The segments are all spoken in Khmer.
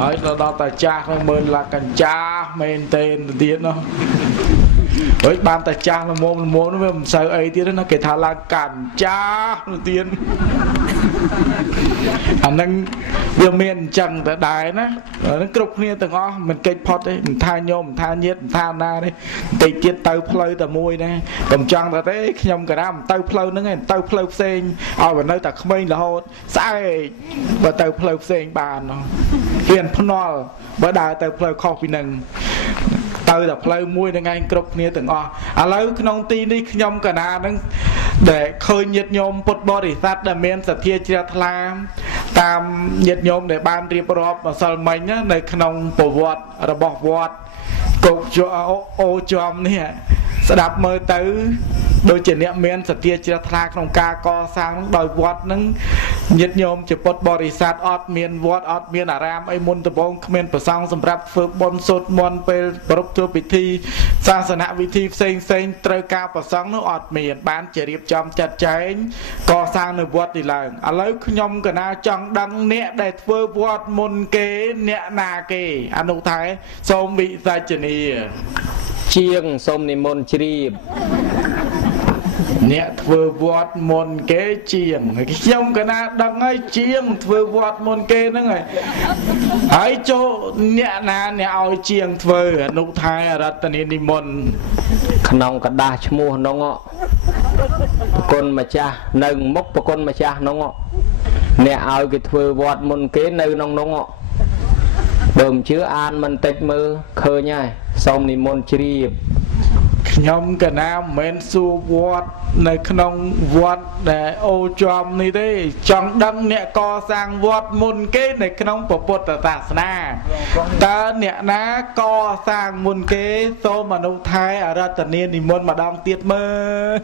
ហើយដល់តែចាស់នឹងមើលឡាកញ្ចាមែនទេទៀតនោះហើយបានតែចាស់ល្មមនោះវាមិនសូវអីទៀតណាគេថាឡាកញ្ចានោះទៀតអានឹងវាមានអញ្ចឹងតែដែរណានឹងគ្រប់គ្នាទាំងអស់មិនកិច្ចផុតទេមិនថាញោមមិនថាញាតិមិនថាណាទេតិចទៀតទៅផ្លូវតែមួយណាកុំចង់តែទេខ្ញុំក៏មិនទៅផ្លូវហ្នឹងឯងទៅផ្លូវផ្សេងឲ្យបើនៅតែក្មេងរហូតស្អែកបើទៅផ្លូវផ្សេងបានហ៊ានភ្នាល់បើដើរទៅផ្លូវខុសពីហ្នឹងទៅតែផ្លូវមួយហ្នឹងឯងគ្រប់គ្នាទាំងអស់ឥឡូវក្នុងទីនេះខ្ញុំកណាហ្នឹងដែលឃើញញាតិញោមពុទ្ធបរិស័ទដែលមានសទ្ធាជ្រះថ្លាតាមញាតិញោមដែលបានរៀបរាប់ម្សិលមិញនៅក្នុងប្រវត្តិរបស់វត្តកុកអូចំនេះស្ដាប់មើលទៅដូចជាអ្នកមានសទ្ធាជ្រះថ្លាក្នុងការកសាងដោយវត្តនឹងញាតិញោមជាពុទ្ធបរិស័ទអត់មានវត្តអត់មានអារាមអីមុនដំបូងគ្មានប្រសង់សម្រាប់ធ្វើបុណ្យសូត្រមន្តពេលប្រពៃពិធីសាសនវិធីផ្សេងត្រូវការប្រសង់នោះអត់មានបានជារៀបចំចាត់ចែងកសាងនៅវត្តនេះឡើងឥឡូវខ្ញុំកណាចង់ដឹងអ្នកដែលធ្វើវត្តមុនគេអ្នកណាគេអនុថែសូមវិសាចនីជាងសូមនិមន្តជ្រាបអ្នកធ្វើវត្តមុនគេជាងខ្ញុំកណាដឹងហើយជាងធ្វើវត្តមុនគេហ្នឹងហើយចូលអ្នកណាអ្នកឲ្យជាងធ្វើអនុថែរតនានិមន្តក្នុងกระดาษឈ្មោះនោះប្រគុណម្ចាស់នៅមុខប្រគុណម្ចាស់នោះអ្នកឲ្យគេធ្វើវត្តមុនគេនៅក្នុងនោះបើមិនជឿអានមិនតិចមើលឃើញហើយសូមនិមន្តជ្រាបខ្ញុំកណាមិនមែនសួរវត្តនៅក្នុងវត្តដែលអូចំនេះទេចង់ដឹងអ្នកកសាងវត្តមុនគេនៅក្នុងពុទ្ធសាសនាតើអ្នកណាកសាងមុនគេសូមអនុថែអរតនានិមន្តម្ដងទៀតមើល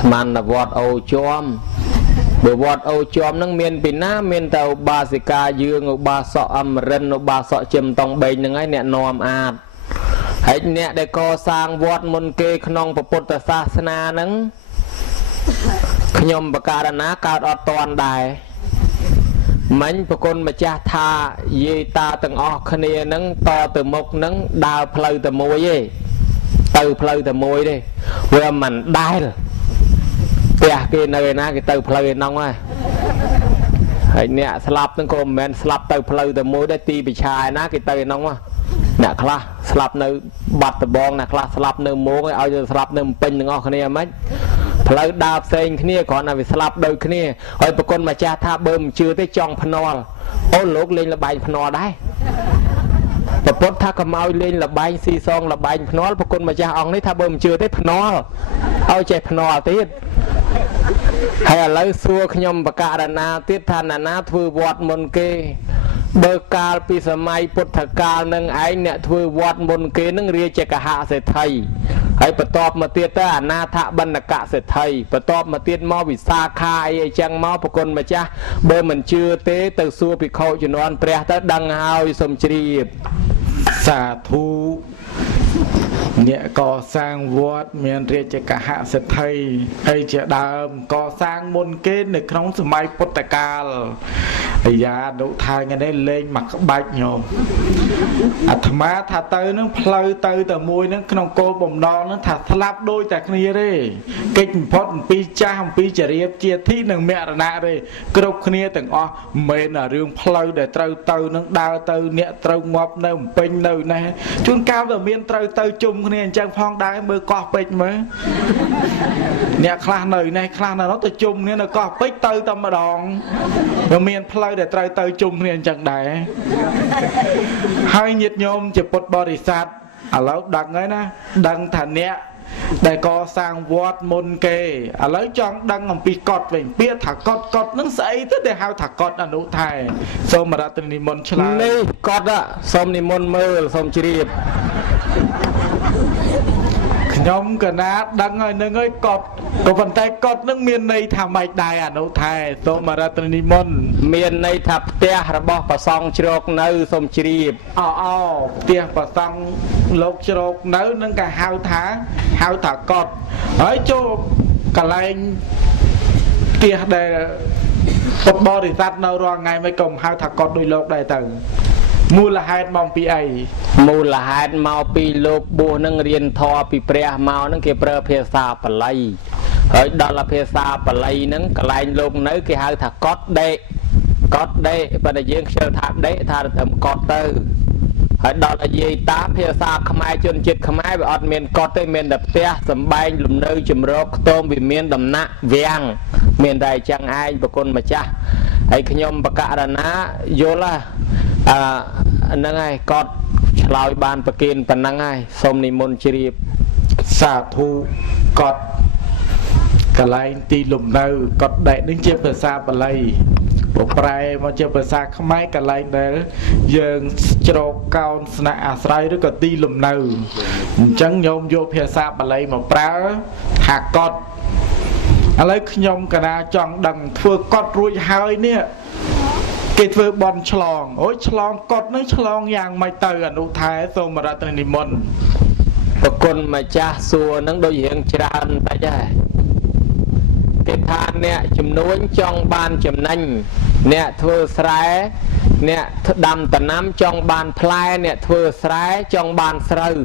ស្មានវត្តអូចំបើវត្តអូចំហ្នឹងមានពីណាមានតែឧបាសិកាយើងឧបាសកអមរិនឧបាសកជឹមតង3ហ្នឹងឯងអ្នកនាំអាចហើយអ្នកដែលកសាងវត្តមុនគេក្នុងពុទ្ធសាសនាហ្នឹងខ្ញុំបការណាកើតអត់តន់ដែរមិញប្រគុណម្ចាស់ថាយាយតាទាំងអស់គ្នាហ្នឹងតទៅមុខហ្នឹងដើរផ្លូវតែមួយទេទៅផ្លូវតែមួយទេវាមិនដែលផ្ទះគេនៅឯណាគេទៅផ្លូវឯនោះហើយអ្នកស្លាប់ហ្នឹងក៏មិនមែនស្លាប់ទៅផ្លូវតែមួយដែរទីពិឆាឯណាគេទៅឯនោះអ្នកខ្លះស្លាប់នៅបាត់ដបងអ្នកខ្លះស្លាប់នៅមោងឲ្យទៅស្លាប់នៅពេញទាំងអស់គ្នាហ្មងផ្លូវដើរផ្សេងគ្នាគ្រាន់តែវាស្លាប់ដូចគ្នាហើយប្រគុណម្ចាស់ថាបើមិនជឿទេចង់ភ្នាល់អូលោកលេងលបែងភ្នាល់ដែរប្រពុតថាកុំឲ្យលេងលបែងស៊ីសងលបែងភ្នាល់ប្រគុណម្ចាស់អង្គនេះថាបើមិនជឿទេភ្នាល់ឲ្យចេះភ្នាល់ទៀតហើយឥឡូវសួរខ្ញុំបករណាទៀតថាណាធ្វើវត្តមុនគេបើកាលពីសម័យពុទ្ធកាលនឹងឯងអ្នកធ្វើវត្តមុនគេនឹងរាជកហសេដ្ឋីហើយបន្ទាប់មកទៀតទៅអនាថបណ្ឌកសេដ្ឋីបន្ទាប់មកទៀតមកវិសាខាអីចឹងមកប្រគុណម្ចាស់បើមិនជឿទេទៅសួរភិក្ខុជំនាន់ព្រះទៅដឹងហើយសូមជ្រាបសាធុអ្នកកសាងវត្តមានរាជកហសេដ្ឋីហើយជាដើមកសាងមុនគេនៅក្នុងសម័យពុទ្ធកាលអាយ៉ាអនុថែថ្ងៃនេះលេងមកក្បាច់ញោមអាត្មាថាទៅនឹងផ្លូវទៅតែមួយនឹងក្នុងគោលបំណងនឹងថាស្លាប់ដូចតែគ្នាទេកិច្ចបំផុតអំពីចាស់អំពីចរិយាជាធិនិងមរណៈទេគ្រប់គ្នាទាំងអស់មិនមែនរឿងផ្លូវដែលត្រូវទៅនឹងដើរទៅអ្នកត្រូវងាប់នៅពេញនៅណេះជួនកាលវាមានត្រូវទៅជុំគ្នាអញ្ចឹងផងដែរមើលកោះពេជ្រមើលអ្នកខ្លះនៅនេះខ្លះនៅនោះទៅជុំគ្នានៅកោះពេជ្រទៅតែម្ដងវាមានផ្លូវដែលត្រូវទៅជុំគ្នាអញ្ចឹងដែរហើយញាតិញោមជាពុទ្ធបរិស័ទឥឡូវដឹងហើយណាដឹងថាអ្នកដែលកសាងវត្តមុនគេឥឡូវចង់ដឹងអំពីកុដវិញពាក្យថាកុដហ្នឹងស្អីទៅដែលហៅថាកុដអនុថែសូមរតនានិមន្តឆ្លើយនេះកុដសូមនិមន្តមើលសូមជ្រាបខ្ញុំកណាដឹងហើយនឹងហើយកត់ក៏ប៉ុន្តែកត់នឹងមានន័យថាម៉េចដែរអនុថែសូមរតនានិមន្តមានន័យថាផ្ទះរបស់ព្រះសង្ឃជ្រកនៅសូមជ្រាបផ្ទះព្រះសង្ឃលោកជ្រកនៅនឹងគេហៅថាកត់ហើយចូលកន្លែងផ្ទះដែល ពុទ្ធបរិស័ទនៅរាល់ថ្ងៃមិនក៏ហៅថាកត់ដោយលោកដែរទៅមូលហេតុមកពីអីមូលហេតុមកពីលោកបួសនឹងរៀនធម៌ពីព្រះមកនឹងគេប្រើភាសាបាលីហើយដល់ភាសាបាលីនឹងកន្លែងលោកនៅគេហៅថាកត់ដេកប៉ុន្តែយើងខ្ជិលថាដេកថាត្រឹមកត់ទៅហើយដល់អាយាយតាភាសាខ្មែរជនជាតិខ្មែរវាអត់មានកត់ទេមានតែផ្ទះសំបែងលំនៅជំរកខ្ទមវាមានដំណាក់វាំងមានតែអញ្ចឹងឯងប្រគុណម្ចាស់ហើយខ្ញុំបកករណាយល់ហ្នឹងហើយកត់ឆ្លើយបានប្រគិនប៉ុណ្ណឹងហើយសូមនិមន្តជ្រាបសាធុកត់កន្លែងទីលំនៅកត់ដែកនឹងជាភាសាបាលីប្រែមកជាភាសាខ្មែរកន្លែងដែលយើងជ្រកកោនស្នាក់អាស្រ័យឬក៏ទីលំនៅអញ្ចឹងញោមយកភាសាបាលីមកប្រើថាកត់ឥឡូវខ្ញុំកណាចង់ដឹងធ្វើកត់រួចហើយនេះគេធ្វើបន់ឆ្លងអូយឆ្លងកត់នឹងឆ្លងយ៉ាងម៉េចទៅអនុថែសូមរតននិមន្តប្រគុណម្ចាស់សួរនឹងដូចរៀងច្រើនតិចដែរគេថាអ្នកចំនួនចង់បានចំណេញអ្នកធ្វើស្រែអ្នកដាំដំណាំចង់បានផ្លែអ្នកធ្វើស្រែចង់បានស្រូវ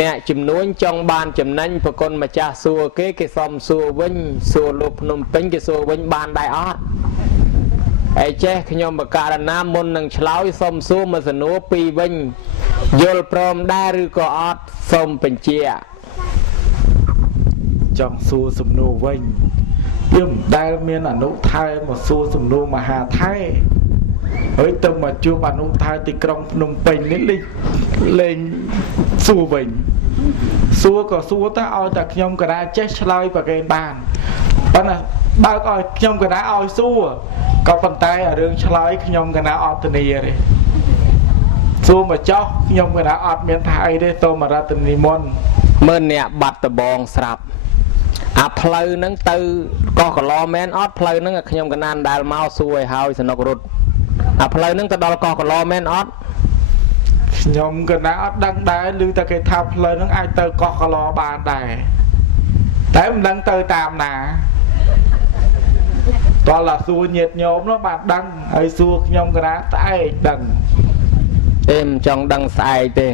អ្នកចំនួនចង់បានចំណេញប្រគុណម្ចាស់សួរគេសុំសួរវិញសួរលោកភ្នំពេញគេសួរវិញបានដែរអត់អីចេះខ្ញុំបកករណាមុននឹងឆ្លើយសុំសួរមួយសំណួរពីរវិញយល់ព្រមដែរឬក៏អត់សូមបញ្ជាក់ចង់សួរសំណួរវិញយើងដែលមានអនុថែមកសួរសំណួរមហាថែហើយទៅមកជួបអនុថែទីក្រុងភ្នំពេញនេះលេងសួរវិញសួរក៏សួរតែឲ្យតែខ្ញុំកណាចេះឆ្លើយប្រកេនបានប៉ុន្តែបើកឲ្យខ្ញុំកណាឲ្យសួរក៏ប៉ុន្តែរឿងឆ្លើយខ្ញុំកណាអត់ធានាទេសួរមកចោះខ្ញុំកណាអត់មានថាអីទេសូមរតននិមន្តមើលអ្នកបាត់ដបងស្រាប់អាផ្លូវហ្នឹងទៅកោះកឡមែនអត់ផ្លូវហ្នឹងខ្ញុំកណានដែលមកសួរឲ្យហើយសនុករត់អាផ្លូវហ្នឹងទៅដល់កោះកឡមែនអត់ខ្ញុំកណាអត់ដឹងដែរឮតែគេថាផ្លូវហ្នឹងអាចទៅកោះកឡបានដែរតែមិនដឹងទៅតាមណាតោះឡាសួរញាតញោមនោះបានដឹងហើយសួរខ្ញុំកណាស្អែកដឹងទេមិនចង់ដឹងស្អែកទេ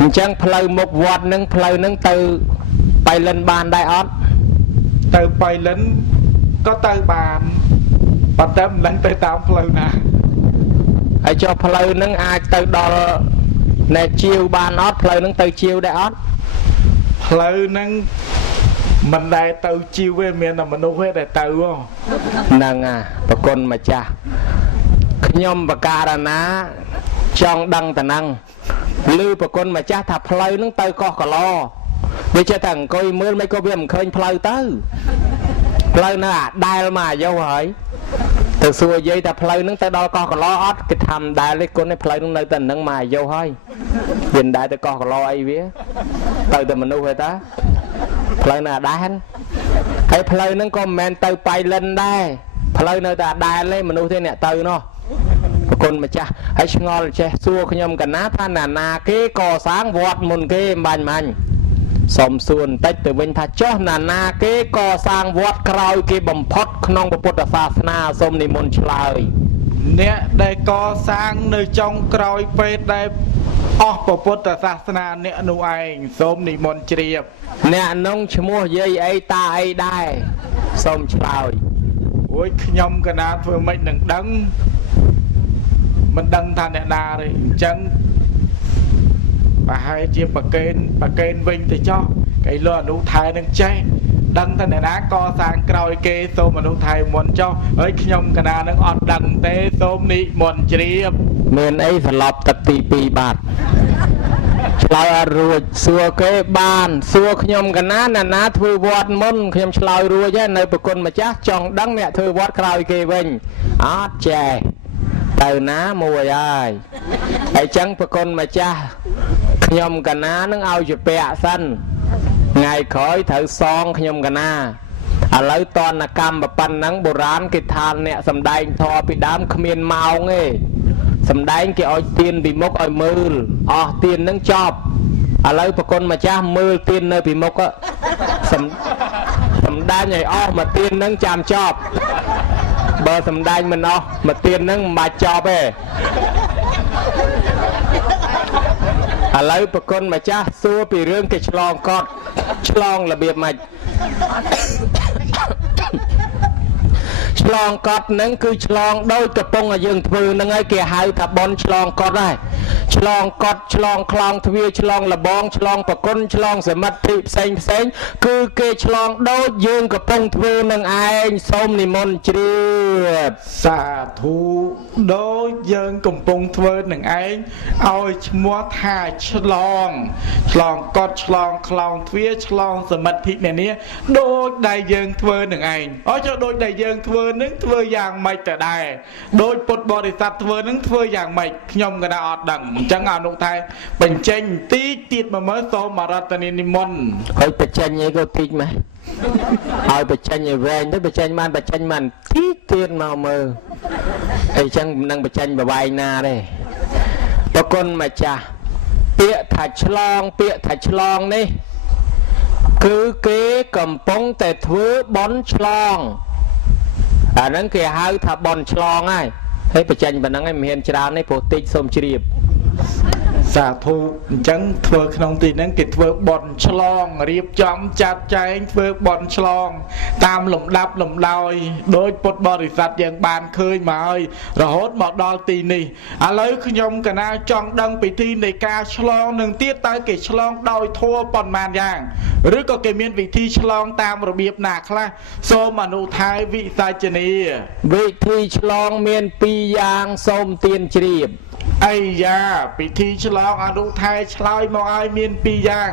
អញ្ចឹងផ្លូវមុខវត្តហ្នឹងផ្លូវហ្នឹងទៅបៃលិនបានដែរអត់ទៅបៃលិនក៏ទៅបានប៉ុន្តែមិនដឹងទៅតាមផ្លូវណាហើយចុះផ្លូវហ្នឹងអាចទៅដល់ណែជាវបានអត់ផ្លូវហ្នឹងទៅជាវដែរអត់ផ្លូវហ្នឹងមិនដែលទៅជាវទេមានតែមនុស្សទេដែលទៅហ្នឹងប្រគុណម្ចាស់ខ្ញុំបកករណាចង់ដឹងតែហ្នឹងឮប្រគុណម្ចាស់ថាផ្លូវហ្នឹងទៅកោះកឡវាចេះតែអង្គុយមើលមិនក៏វាមិនឃើញផ្លូវទៅផ្លូវនៅអាដែលមកអាយុហើយទៅសួរយាយថាផ្លូវហ្នឹងទៅដល់កោះកឡអត់គេថាមិនដែលទេគុណផ្លូវហ្នឹងនៅតែហ្នឹងមកអាយុហើយវាមិនដែលទៅកោះកឡអីវាទៅតែមនុស្សទេតាផ្លូវនៅអាដែលហើយផ្លូវហ្នឹងក៏មិនមែនទៅបៃលិនដែរផ្លូវនៅតែអាដែលទេមនុស្សទេអ្នកទៅនោះប្រគុណម្ចាស់ហើយឆ្ងល់ចេះសួរខ្ញុំកណាថាណាគេកសាងវត្តមុនគេមិនបាញ់សុំសួរបន្តិចទៅវិញថាចុះណាគេកសាងវត្តក្រោយគេបំផុតក្នុងពុទ្ធសាសនាសូមនិមន្តឆ្លើយអ្នកដែលកសាងនៅចុងក្រោយពេលដែលអស់ពុទ្ធសាសនាអ្នកនោះឯងសូមនិមន្តជ្រាបអ្នកនោះឈ្មោះយាយអីតាអីដែរសូមឆ្លើយអូយខ្ញុំកណាធ្វើម៉េចនឹងដឹងមិនដឹងថាអ្នកណាទេអញ្ចឹងប្រហែលជាប្រកេនវិញទៅចោះគេលោកអនុថែនឹងចេះដឹងថាអ្នកណាកសាងក្រោយគេសូមអនុថែមុនចោះហើយខ្ញុំកណានឹងអត់ដឹងទេសូមនិមន្តជ្រាបមានអីសន្លប់ទឹកទី2បាត់ឆ្លើយអត់រួចសួរគេបានសួរខ្ញុំកណាណាធ្វើវត្តមុនខ្ញុំឆ្លើយរួចហើយនៅប្រគុណម្ចាស់ចង់ដឹងអ្នកធ្វើវត្តក្រោយគេវិញអត់ចេះទៅណាមួយហើយហើយចឹងប្រគុណម្ចាស់ខ្ញុំកណានឹងឲ្យជាពាក់សិនថ្ងៃក្រោយត្រូវសងខ្ញុំកណាឥឡូវតនកម្មប៉ុណ្ណឹងបុរាណគេថាអ្នកសំដែងធម៌ពីដើមគ្មានម៉ោងទេសំដែងគេឲ្យទៀនពីមុខឲ្យមើលអស់ទៀននឹងចប់ឥឡូវប្រគុណម្ចាស់មើលទៀននៅពីមុខសំដែងឲ្យអស់មកទៀននឹងចាំចប់ បើសំដែងមិនអស់មកទៀនហ្នឹងមិនបាច់ចប់ទេឥឡូវប្រគុណម្ចាស់សួរពីរឿងគេឆ្លងកត់ឆ្លងរបៀបម៉េចឆ្លងកត់ហ្នឹងគឺឆ្លងដោយកំពុងឲ្យយើងធ្វើហ្នឹងហើយគេហៅថាបនឆ្លងកត់ដែរឆ្លងកត់ឆ្លងខ្លងទ្វាឆ្លងលបងឆ្លងប្រគុណឆ្លងសមិទ្ធិផ្សេងគឺគេឆ្លងដូចយើងកំពុងធ្វើនឹងឯងសូមនិមន្តជ្រាបសាធុដូចយើងកំពុងធ្វើនឹងឯងឲ្យឈ្មោះថាឆ្លងកត់ឆ្លងខ្លងទ្វាឆ្លងសមិទ្ធិអ្នកនេះដូចដែលយើងធ្វើនឹងឯងចុះដូចដែលយើងធ្វើនឹងធ្វើយ៉ាងម៉េចទៅដែរដូចពុទ្ធបរិស័ទធ្វើនឹងធ្វើយ៉ាងម៉េចខ្ញុំក៏អត់ដឹងអញ្ចឹងអនុថាបញ្ចេញទីទៀតមកមើលសូមរតនានិមន្តហើយបញ្ចេញអីក៏តិចម៉េះឲ្យបញ្ចេញឲ្យវែងទៅបញ្ចេញបានទីទៀតមកមើលអីចឹងមិននឹងបញ្ចេញបវែងណាទេប្រគុណម្ចាស់ពាក្យថាឆ្លងនេះគឺគេកំពុងតែធ្វើបន់ឆ្លងអាហ្នឹងគេហៅថាបន់ឆ្លងហើយបញ្ចេញប៉ុណ្ណឹងឯងមិនហ៊ានច្រើនទេព្រោះតិចសូមជ្រាបសាធុអញ្ចឹងធ្វើក្នុងទីហ្នឹងគេធ្វើបន់ឆ្លងរៀបចំចាត់ចែងធ្វើបន់ឆ្លងតាមលំដាប់លំដោយដោយពុទ្ធបរិស័ទយើងបានឃើញមកហើយរហូតមកដល់ទីនេះឥឡូវខ្ញុំកណាចង់ដឹងពិធីនៃការឆ្លងនឹងទៀតតើគេឆ្លងដោយធម៌ប៉ុន្មានយ៉ាងឬក៏គេមានវិធីឆ្លងតាមរបៀបណាខ្លះសូមអនុថាយវិសាចនីវិធីឆ្លងមាន2យ៉ាងសូមទានជ្រាបអីយ៉ាពិធីឆ្លងអនុថែឆ្លើយមកឲ្យមាន2យ៉ាង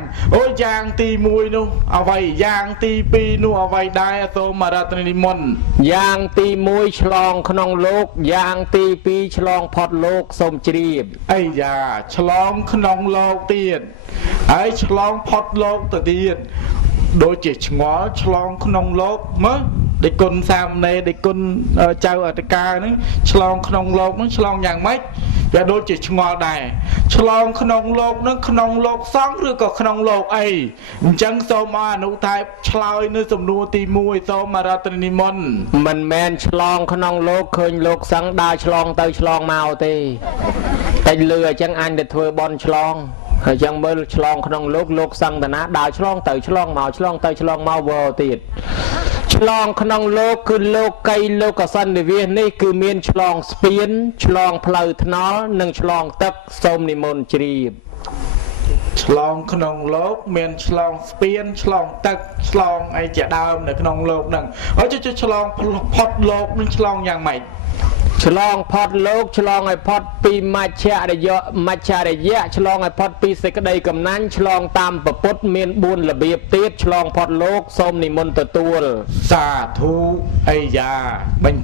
យ៉ាងទី1នោះអ្វីយ៉ាងទី2នោះអ្វីដែរសូមរតនានិមន្តយ៉ាងទី1ឆ្លងក្នុងលោកយ៉ាងទី2ឆ្លងផុតលោកសូមជ្រាបអីយ៉ាឆ្លងក្នុងលោកទៀតហើយឆ្លងផុតលោកទៅទៀតដូចជាឆ្ងល់ឆ្លងក្នុងលោកមើលដេគុណសាមណេរដេគុណចៅអធិការហ្នឹងឆ្លងក្នុងលោកហ្នឹងឆ្លងយ៉ាងម៉េចវាដូចជាឆ្ងល់ដែរឆ្លងក្នុងលោកហ្នឹងក្នុងលោកសង្ឃឬក៏ក្នុងលោកអីអញ្ចឹងសូមអនុថាយឆ្លើយនៅសំណួរទី1សូមរតនានិមន្តមិនមែនឆ្លងក្នុងលោកឃើញលោកសង្ឃដើរឆ្លងទៅឆ្លងមកទេតែលឺអញ្ចឹងអញទៅធ្វើបន់ឆ្លងហើយចឹងមើលឆ្លងក្នុងលោកសង្ឃតាណាដើរឆ្លងទៅឆ្លងមកឆ្លងទៅឆ្លងមកវល់ទៀតឆ្លងក្នុងលោកគឺលោកីលោកសន្និវាសនេះគឺមានឆ្លងស្ពានឆ្លងផ្លូវថ្នល់និងឆ្លងទឹកសូមនិមន្តជ្រាបឆ្លងក្នុងលោកមានឆ្លងស្ពានឆ្លងទឹកឆ្លងអីជាដើមនៅក្នុងលោកហ្នឹងហើយឆ្លងផុតលោកនឹងឆ្លងយ៉ាងម៉េចឆ្លងផុតលោកឆ្លងឲ្យផុតពីមច្ឆរិយឆ្លងឲ្យផុតពីសេចក្តីកំណាញ់ឆ្លងតាមពុទ្ធមាន4របៀបទៀតឆ្លងផុតលោកសូមនិមន្តទទួលសាធុអីយ៉ាបញ្